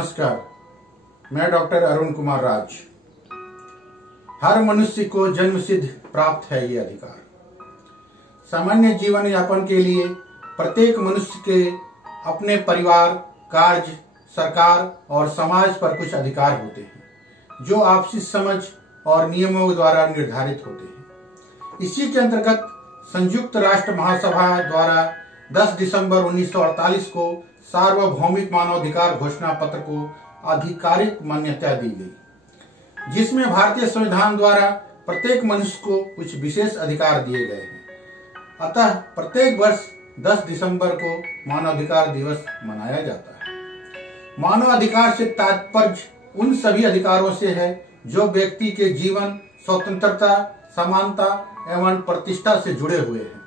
नमस्कार, मैं डॉक्टर अरुण कुमार राज। हर मनुष्य को जन्मसिद्ध प्राप्त है ये अधिकार। सामान्य जीवन यापन के लिए प्रत्येक मनुष्य के अपने परिवार, कार्य, सरकार और समाज पर कुछ अधिकार होते हैं जो आपसी समझ और नियमों द्वारा निर्धारित होते हैं। इसी के अंतर्गत संयुक्त राष्ट्र महासभा द्वारा 10 दिसंबर 1948 को सार्वभौमिक मानवाधिकार घोषणा पत्र को आधिकारिक मान्यता दी गई, जिसमें भारतीय संविधान द्वारा प्रत्येक मनुष्य को कुछ विशेष अधिकार दिए गए हैं। अतः प्रत्येक वर्ष 10 दिसंबर को मानवाधिकार दिवस मनाया जाता है। मानवाधिकार से तात्पर्य उन सभी अधिकारों से है जो व्यक्ति के जीवन, स्वतंत्रता, समानता एवं प्रतिष्ठा से जुड़े हुए हैं।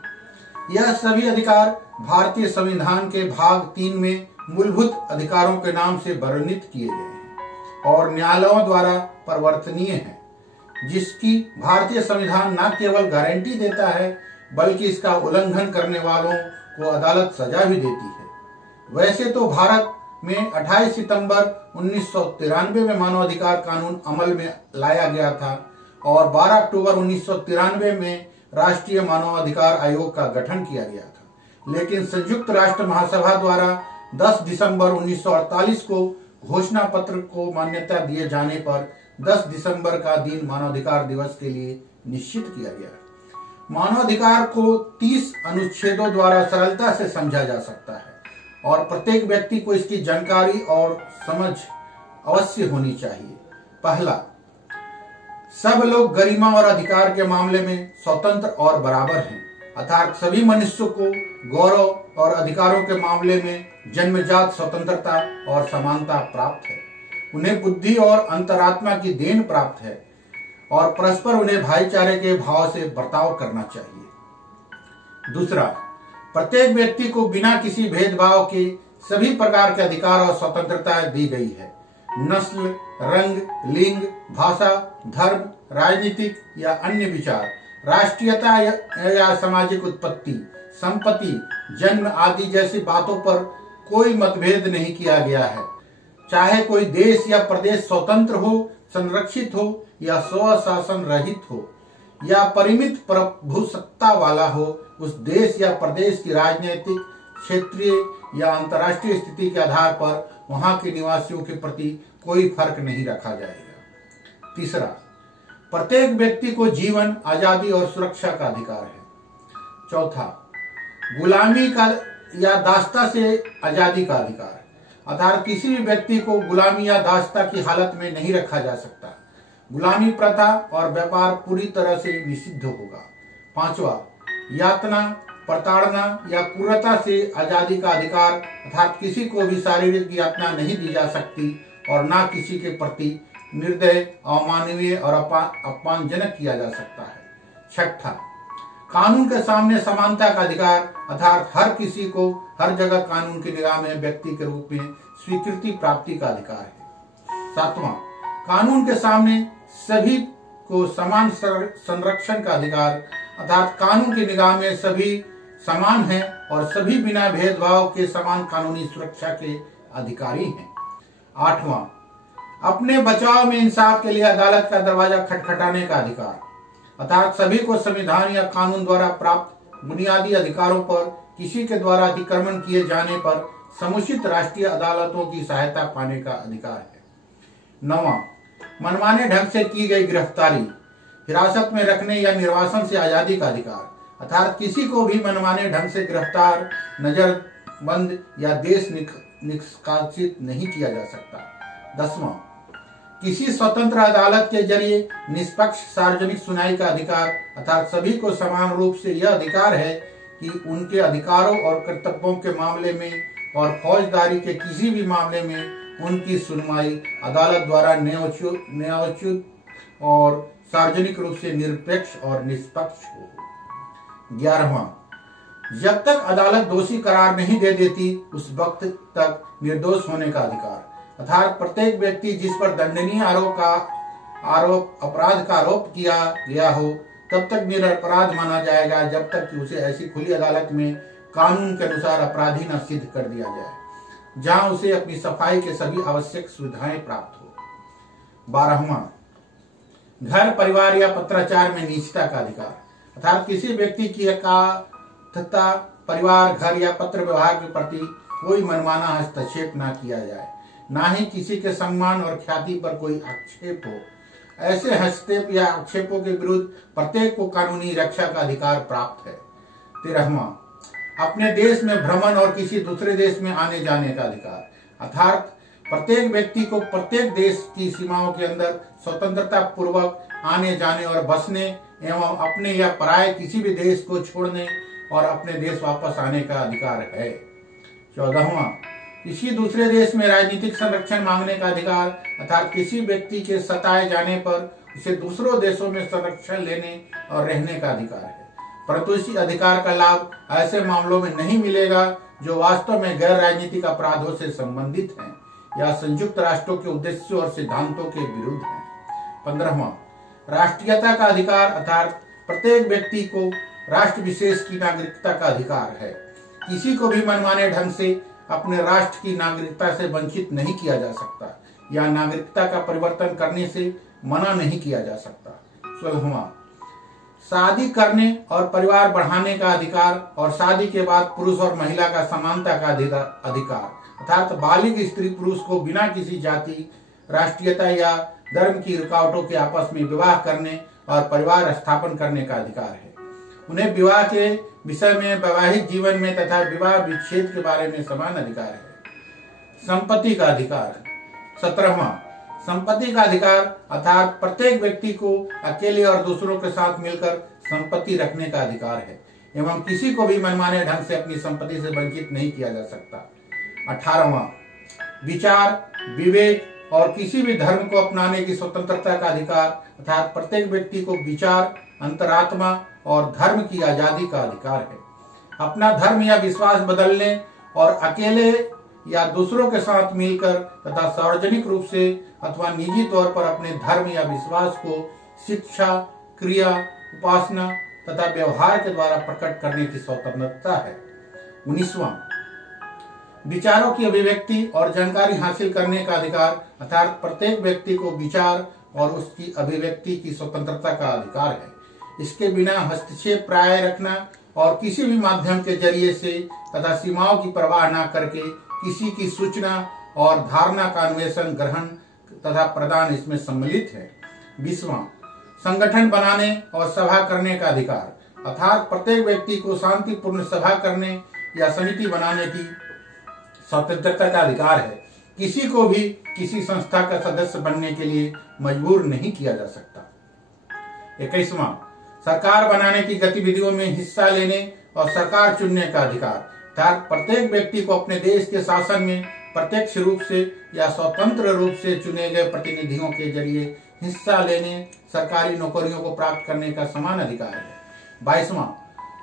यह सभी अधिकार भारतीय संविधान के भाग 3 में मूलभूत अधिकारों के नाम से वर्णित किए गए हैं और न्यायालयों द्वारा परिवर्तनीय हैं, जिसकी भारतीय संविधान न केवल गारंटी देता है बल्कि इसका उल्लंघन करने वालों को अदालत सजा भी देती है। वैसे तो भारत में 28 सितंबर 1993 में मानवाधिकार कानून अमल में लाया गया था और 12 अक्टूबर 1993 में राष्ट्रीय मानवाधिकार आयोग का गठन किया गया था, लेकिन संयुक्त राष्ट्र महासभा द्वारा 10 दिसंबर 1948 को घोषणा पत्र को मान्यता दिए जाने पर 10 दिसंबर का दिन मानवाधिकार दिवस के लिए निश्चित किया गया। मानवाधिकार को 30 अनुच्छेदों द्वारा सरलता से समझा जा सकता है और प्रत्येक व्यक्ति को इसकी जानकारी और समझ अवश्य होनी चाहिए। पहला, सब लोग गरिमा और अधिकार के मामले में स्वतंत्र और बराबर हैं, अर्थात सभी मनुष्यों को गौरव और अधिकारों के मामले में जन्मजात स्वतंत्रता और समानता प्राप्त है। उन्हें बुद्धि और अंतरात्मा की देन प्राप्त है और परस्पर उन्हें भाईचारे के भाव से बर्ताव करना चाहिए। दूसरा, प्रत्येक व्यक्ति को बिना किसी भेदभाव के सभी प्रकार के अधिकार और स्वतंत्रता दी गई है। नस्ल, रंग, लिंग, भाषा, धर्म, राजनीतिक या अन्य विचार, राष्ट्रीयता या सामाजिक उत्पत्ति, संपत्ति, जन्म आदि जैसी बातों पर कोई मतभेद नहीं किया गया है। चाहे कोई देश या प्रदेश स्वतंत्र हो, संरक्षित हो या स्वशासन रहित हो या परिमित प्रभुसत्ता वाला हो, उस देश या प्रदेश की राजनीतिक, क्षेत्रीय या अंतर्राष्ट्रीय स्थिति के आधार पर वहां के निवासियों के प्रति कोई फर्क नहीं रखा जाएगा। तीसरा, प्रत्येक व्यक्ति को जीवन, आजादी और सुरक्षा का अधिकार है। चौथा, गुलामी का या दासता से आजादी का अधिकार, अर्थात किसी भी व्यक्ति को गुलामी या दासता की हालत में नहीं रखा जा सकता। गुलामी प्रथा और व्यापार पूरी तरह से निषिद्ध होगा। पांचवा, यातना, प्रताड़ना या क्रूरता से आजादी का अधिकार, अर्थात किसी को भी शारीरिक यातना नहीं दी जा सकती और न किसी के प्रति निर्दय, अमानवीय और अपमानजनक किया जा सकता है। छठा, कानून के सामने समानता का अधिकार, अर्थात हर किसी को हर जगह कानून की निगाह में व्यक्ति के रूप में स्वीकृति प्राप्ति का अधिकार है। सातवां, कानून के सामने सभी को समान संरक्षण का अधिकार, अर्थात कानून की निगाह में सभी समान हैं और सभी बिना भेदभाव के समान कानूनी सुरक्षा के अधिकारी हैं। आठवां, अपने बचाव में इंसाफ के लिए अदालत का दरवाजा खटखटाने का अधिकार, अर्थात सभी को संविधान या कानून द्वारा प्राप्त बुनियादी अधिकारों पर किसी के द्वारा अतिक्रमण किए जाने पर समुचित राष्ट्रीय अदालतों की सहायता पाने का अधिकार है। नौवां, मनमाने ढंग से की गई गिरफ्तारी, हिरासत में रखने या निर्वासन से आजादी का अधिकार, अर्थात किसी को भी मनमाने ढंग से गिरफ्तार, नजरबंद या देश निष्कासित नहीं किया जा सकता। 10वां, किसी स्वतंत्र अदालत के जरिए निष्पक्ष सार्वजनिक सुनवाई का अधिकार, अर्थात सभी को समान रूप से यह अधिकार है कि उनके अधिकारों और कर्तव्यों के मामले में और फौजदारी के किसी भी मामले में उनकी सुनवाई अदालत द्वारा न्यायोचित और सार्वजनिक रूप से निरपेक्ष और निष्पक्ष हो। 11वां, जब तक अदालत दोषी करार नहीं दे देती उस वक्त तक निर्दोष होने का अधिकार, अर्थात प्रत्येक व्यक्ति जिस पर दंडनीय अपराध का आरोप किया गया हो तब तक निरपराध माना जाएगा जब तक कि उसे ऐसी खुली अदालत में कानून के अनुसार अपराधी न सिद्ध कर दिया जाए। जहां उसे अपनी सफाई के सभी आवश्यक सुविधाएं प्राप्त हो। 12वां, घर परिवार या पत्राचार में नीचता का अधिकार, अर्थात किसी व्यक्ति की तथा परिवार, घर या पत्र व्यवहार के प्रति कोई मनमाना हस्तक्षेप न किया जाए, ना ही किसी के सम्मान और ख्याति पर कोई आक्षेप हो। ऐसे हस्तक्षेप या आक्षेपों के विरुद्ध प्रत्येक को कानूनी रक्षा का अधिकार प्राप्त है। 13वां, अपने देश में भ्रमण और किसी दूसरे देश में आने जाने का अधिकार, अर्थात प्रत्येक व्यक्ति को प्रत्येक देश की सीमाओं के अंदर स्वतंत्रता पूर्वक आने जाने और बसने एवं अपने या पराये किसी भी देश को छोड़ने और अपने देश वापस आने का अधिकार है। 14वां, किसी दूसरे देश में राजनीतिक संरक्षण मांगने का अधिकार, अर्थात किसी व्यक्ति के सताए जाने पर उसे दूसरों देशों में संरक्षण लेने और रहने का अधिकार है, परंतु इसी अधिकार का लाभ ऐसे मामलों में नहीं मिलेगा जो वास्तव में गैर राजनीतिक अपराधों से संबंधित हैं या संयुक्त राष्ट्रों के उद्देश्यों और सिद्धांतों के विरुद्ध हैं। 15वां, राष्ट्रीयता का अधिकार, अर्थात प्रत्येक व्यक्ति को राष्ट्र विशेष की नागरिकता का अधिकार है। किसी को भी मनमाने ढंग से अपने राष्ट्र की नागरिकता से वंचित नहीं किया जा सकता या नागरिकता का परिवर्तन करने से मना नहीं किया जा सकता। 16वां, शादी करने और परिवार बढ़ाने का अधिकार और शादी के बाद पुरुष और महिला का समानता का अधिकार, अर्थात बालिग स्त्री पुरुष को बिना किसी जाति, राष्ट्रीयता या धर्म की रुकावटों के आपस में विवाह करने और परिवार स्थापन करने का अधिकार है। उन्हें विवाह के विषय में, वैवाहिक जीवन में तथा विवाह विच्छेद के बारे में समान अधिकार है। संपत्ति का अधिकार। 17वां, संपत्ति का अधिकार, अर्थात प्रत्येक व्यक्ति को अकेले और दूसरों के साथ मिलकर संपत्ति रखने का अधिकार है एवं किसी को भी मनमाने ढंग से अपनी संपत्ति से वंचित नहीं किया जा सकता। 18वां, विचार, विवेक और किसी भी धर्म को अपनाने की स्वतंत्रता का अधिकार, अर्थात प्रत्येक व्यक्ति को विचार, अंतरात्मा और धर्म की आजादी का अधिकार है। अपना धर्म या विश्वास बदलने और अकेले या दूसरों के साथ मिलकर तथा सार्वजनिक रूप से अथवा निजी तौर पर अपने धर्म या विश्वास को शिक्षा, क्रिया, उपासना तथा व्यवहार के द्वारा प्रकट करने की स्वतंत्रता है। 19वां, विचारों की अभिव्यक्ति और जानकारी हासिल करने का अधिकार, अर्थात प्रत्येक व्यक्ति को विचार और उसकी अभिव्यक्ति की स्वतंत्रता का अधिकार है। इसके बिना हस्तक्षेप प्राय रखना और किसी भी माध्यम के जरिए से तथा सीमाओं की परवाह न करके किसी की सूचना और धारणा का अन्वेषण, ग्रहण तथा प्रदान इसमें सम्मिलित है। 20वां, संगठन बनाने और सभा करने का अधिकार, अर्थात प्रत्येक व्यक्ति को शांतिपूर्ण सभा करने या समिति बनाने की स्वतंत्रता का अधिकार है। किसी को भी किसी संस्था का सदस्य बनने के लिए मजबूर नहीं किया जा सकता। 21वां, सरकार बनाने की गतिविधियों में हिस्सा लेने और सरकार चुनने का अधिकार, अर्थात प्रत्येक व्यक्ति को अपने देश के शासन में प्रत्यक्ष रूप से या स्वतंत्र रूप से चुने गए प्रतिनिधियों के जरिए हिस्सा लेने, सरकारी नौकरियों को प्राप्त करने का समान अधिकार है। 22वां,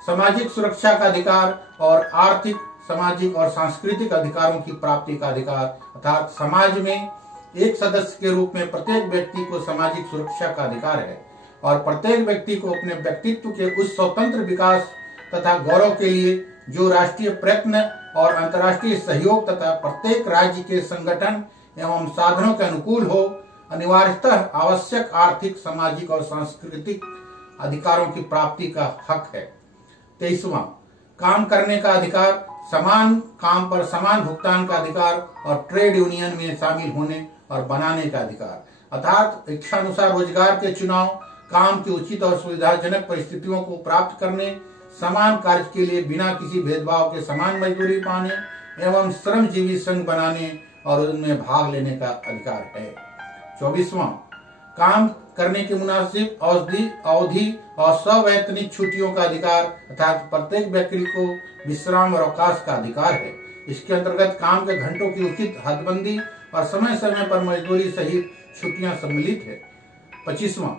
सामाजिक सुरक्षा का अधिकार और आर्थिक, सामाजिक और सांस्कृतिक अधिकारों की प्राप्ति का अधिकार, अर्थात समाज में एक सदस्य के रूप में प्रत्येक व्यक्ति को सामाजिक सुरक्षा का अधिकार है और प्रत्येक व्यक्ति को अपने व्यक्तित्व के उस स्वतंत्र विकास तथा गौरव के लिए जो राष्ट्रीय प्रयत्न और अंतर्राष्ट्रीय सहयोग तथा प्रत्येक राज्य के संगठन एवं साधनों के अनुकूल हो, अनिवार्यतः आवश्यक आर्थिक, सामाजिक और सांस्कृतिक अधिकारों की प्राप्ति का हक है। 23वां, काम करने का अधिकार, समान काम पर समान भुगतान का अधिकार और ट्रेड यूनियन में शामिल होने और बनाने का अधिकार, अर्थात इच्छानुसार रोजगार के चुनाव, काम की उचित और सुविधाजनक परिस्थितियों को प्राप्त करने, समान कार्य के लिए बिना किसी भेदभाव के समान मजदूरी पाने एवं श्रमजीवी संघ बनाने और उनमें भाग लेने का अधिकार है। 24वां, काम करने की मुनासिब अवधि और सवैतनिक छुट्टियों का अधिकार, अर्थात प्रत्येक व्यक्ति को विश्राम और अवकाश का अधिकार है। इसके अंतर्गत काम के घंटों की उचित हदबंदी और समय समय पर मजदूरी सहित छुट्टियां सम्मिलित है। 25वां,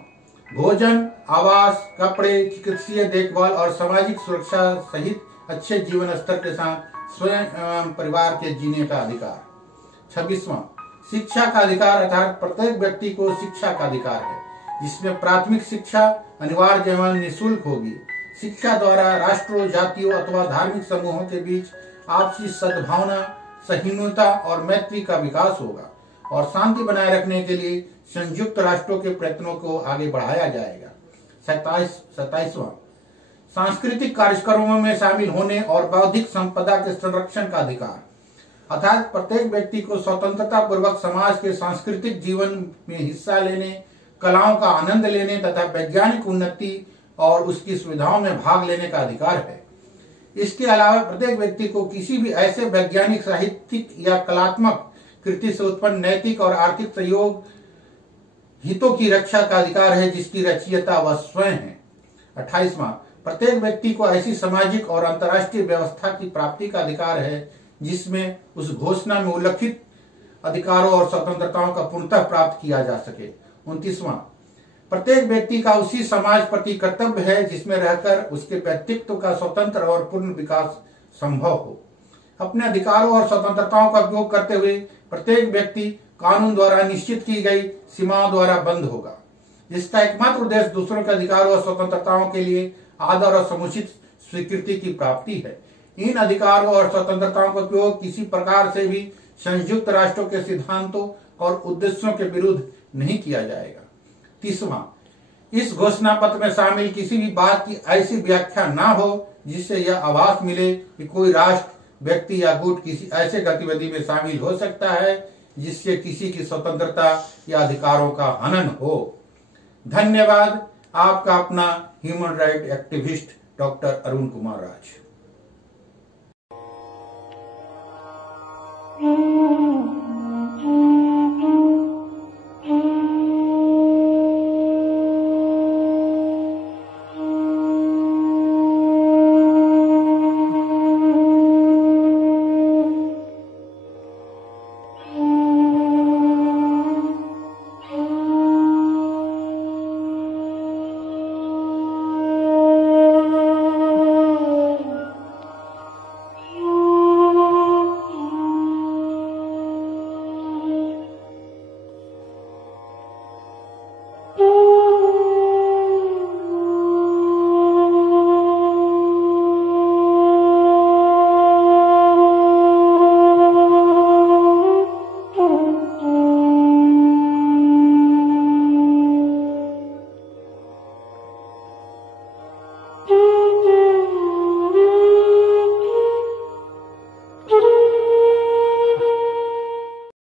भोजन, आवास, कपड़े, चिकित्सीय देखभाल और सामाजिक सुरक्षा सहित अच्छे जीवन स्तर के साथ स्वयं एवं परिवार के जीने का अधिकार। 26वां, शिक्षा का अधिकार, अर्थात प्रत्येक व्यक्ति को शिक्षा का अधिकार है, जिसमें प्राथमिक शिक्षा अनिवार्य एवं निःशुल्क होगी। शिक्षा द्वारा राष्ट्रों, जातियों अथवा धार्मिक समूहों के बीच आपसी सद्भावना, सहिष्णुता और मैत्री का विकास होगा और शांति बनाए रखने के लिए संयुक्त राष्ट्रों के प्रयत्नों को आगे बढ़ाया जाएगा। 27वां सांस्कृतिक कार्यक्रमों में शामिल होने और बौद्धिक संपदा के संरक्षण का अधिकार, अर्थात प्रत्येक व्यक्ति को स्वतंत्रता पूर्वक समाज के सांस्कृतिक जीवन में हिस्सा लेने, कलाओं का आनंद लेने तथा वैज्ञानिक उन्नति और उसकी सुविधाओं में भाग लेने का अधिकार है। इसके अलावा प्रत्येक व्यक्ति को किसी भी ऐसे वैज्ञानिक, साहित्यिक या कलात्मक कृति से उत्पन्न नैतिक और आर्थिक सहयोग हितों की रक्षा का अधिकार है जिसकी रचयिता वह स्वयं है। 28वां प्रत्येक व्यक्ति को ऐसी सामाजिक और अंतर्राष्ट्रीय व्यवस्था की प्राप्ति का अधिकार है जिसमें उस घोषणा में उल्लिखित अधिकारों और स्वतंत्रताओं का पूर्णतः प्राप्त किया जा सके। 29वां प्रत्येक व्यक्ति का उसी समाज प्रति कर्तव्य है जिसमें रहकर उसके व्यक्तित्व का स्वतंत्र और पूर्ण विकास संभव हो। अपने अधिकारों और स्वतंत्रताओं का उपयोग करते हुए प्रत्येक व्यक्ति कानून द्वारा निश्चित की गई सीमाओं द्वारा बंद होगा, जिसका एकमात्र उद्देश्य दूसरों के अधिकारों और स्वतंत्रताओं के लिए आदर और समुचित स्वीकृति की प्राप्ति है। इन अधिकारों और स्वतंत्रताओं का उपयोग किसी प्रकार से भी संयुक्त राष्ट्रों के सिद्धांतों और उद्देश्यों के विरुद्ध नहीं किया जाएगा। 30वां इस घोषणा पत्र में शामिल किसी भी बात की ऐसी व्याख्या ना हो जिससे यह आभास मिले कि कोई राष्ट्र, व्यक्ति या गुट किसी ऐसे गतिविधि में शामिल हो सकता है जिससे किसी की स्वतंत्रता या अधिकारों का हनन हो। धन्यवाद। आपका अपना human right activist doctor Arun Kumar राज।